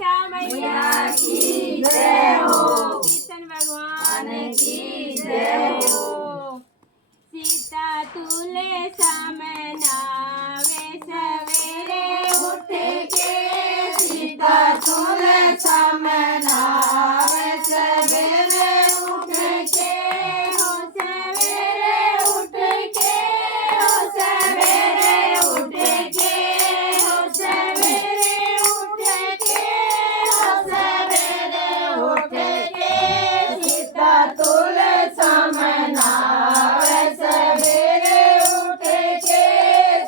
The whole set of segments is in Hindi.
मैया की जय हो, कृष्ण भगवान की जय हो। सीता तुले समनावे सवेरे उठ के, सीता तुले समनावे सवेरे उठ के, हो सवेरे उठ के, हो सवेरे उठ के, हो सवेरे उठ के, हो सवेरे उठ के, सीता तुले समनावे सवेरे उठ के,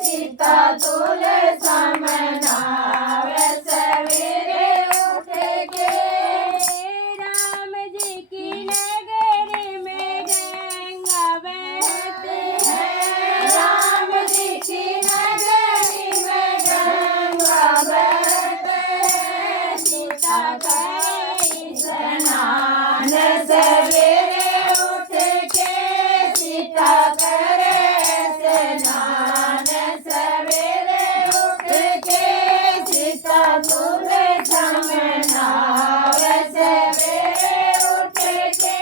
सीता तुले समनावे सवेरे उठ के। राम जी की नगरी में गंगा बहती है, राम जी की नगरी में गंगा बहती है, सीता करे स्नान सवेरे उठ के, सीता करे स्नान सवेरे उठ के, सीता तुले समनावे सवेरे उठ के,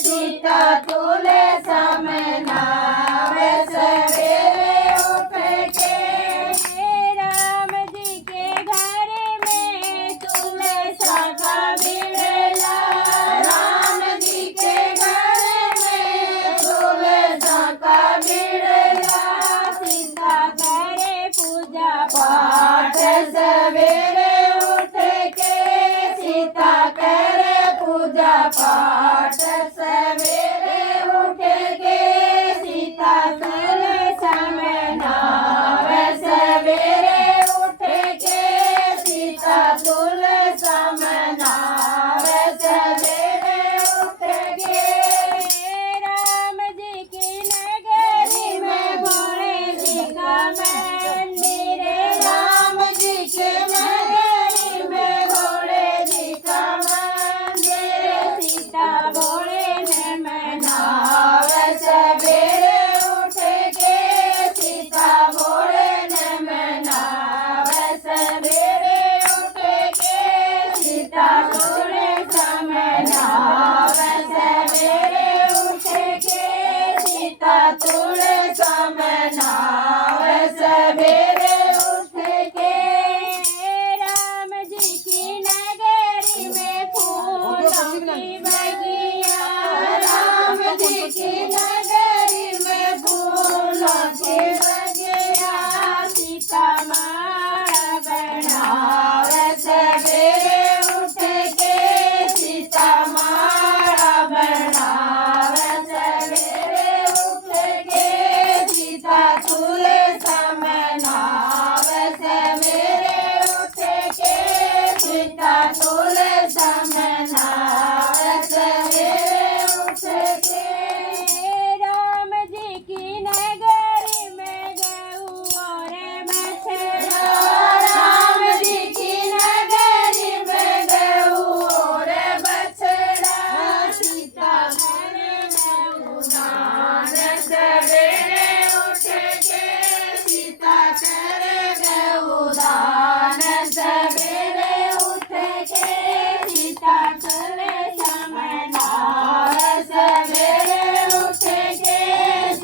सीता तुले समनावे सवेरे उठ के। राम जी के घर में तुलसा का बिड़ला, राम जी के घर में तुलसा का बिड़ला, सीता करे पूजा पाठ सवेरे उठ के, सीता करे पूजा पाठ सवेरे उठ के, सीता तुले समनावे सवेरे उठ के, सीता तुले समनावे सवेरे उठ के। राम जी की नगरी में भोले जी का मंदिर, राम जी के नगरी में भोले जी का मंदिर, सीता भोले ने मनावे सवेरे उठ के, सीता भोले ने मनावे सवेरे उठ के, सीता तुले समनावे सवेरे उठ के, सीता तुले समनावे सवेरे उठ के। राम जी की नगरी में फूलों की बगिया, राम जी की नगरी में फूलों की बगिया, सीता माला बनावे सवेरे उठ के, सीता माला बनावे सवेरे उठ के, सीता तुले समनावे सवेरे उठ के, सीता तुले समनावे सवेरे उठ के। राम जी की नगरी में गऊ और बछड़ा, राम जी की नगरी में गऊ और बछड़ा, सीता करे गऊदान सवेरे उठ के, सीता करे गऊदान सवेरे उठ के, सीता तुले समनावे सवेरे उठ के,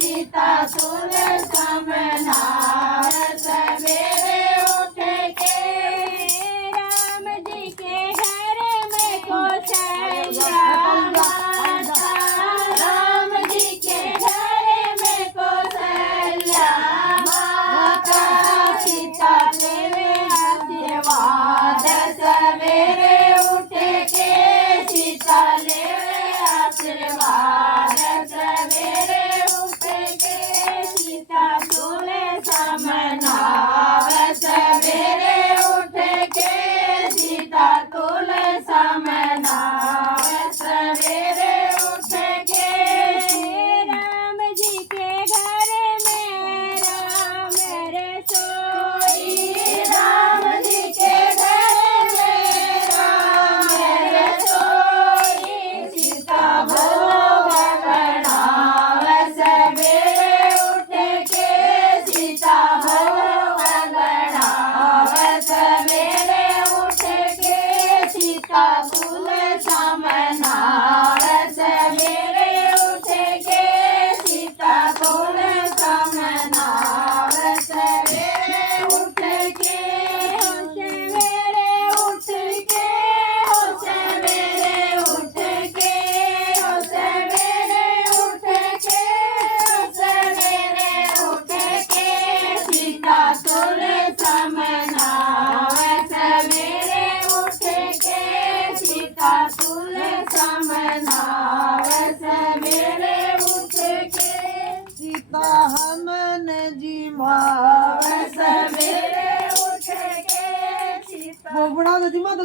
सीता तुले समनावे सवेरे उठ के। राम जी के घर में कौशल्या माता, राम जी के घर में कौशल्या माता, सीता लेवे आशीर्वाद सवेरे उठ के, सीता लेवे आशीर्वाद सवेरे उठ के, सीता तुले समनावे सवेरे उठ के, सीता तुले समनावे सवेरे उठ के। राम जी के घर में राम रसोई, राम जी के घर में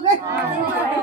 ਵੇ